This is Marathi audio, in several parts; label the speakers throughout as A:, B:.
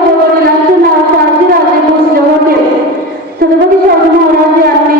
A: భగవతి లక్షణ శాంతి రాజ్యం శ్రీమతి శోభన రాజ్యాన్ని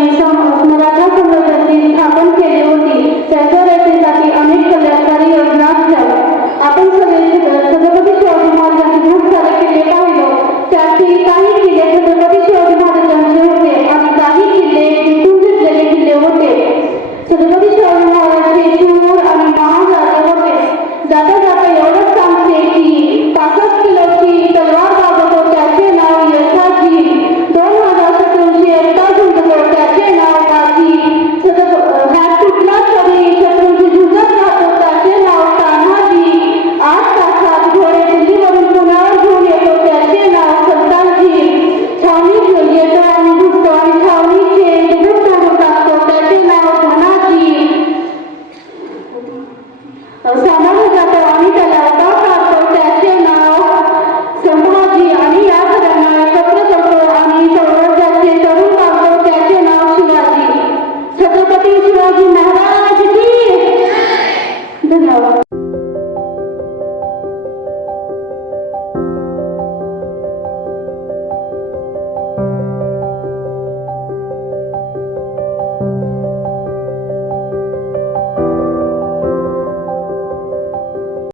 A: सामावून जातो आणि त्याला उभा काढतो त्याचे नाव संभाजी आणि या सगळ्यांना एकत्र करतो आणि संवर्धाचे तरुण काढतो त्याचे नाव शिवाजी छत्रपती शिवाजी महाराज की धन्यवाद.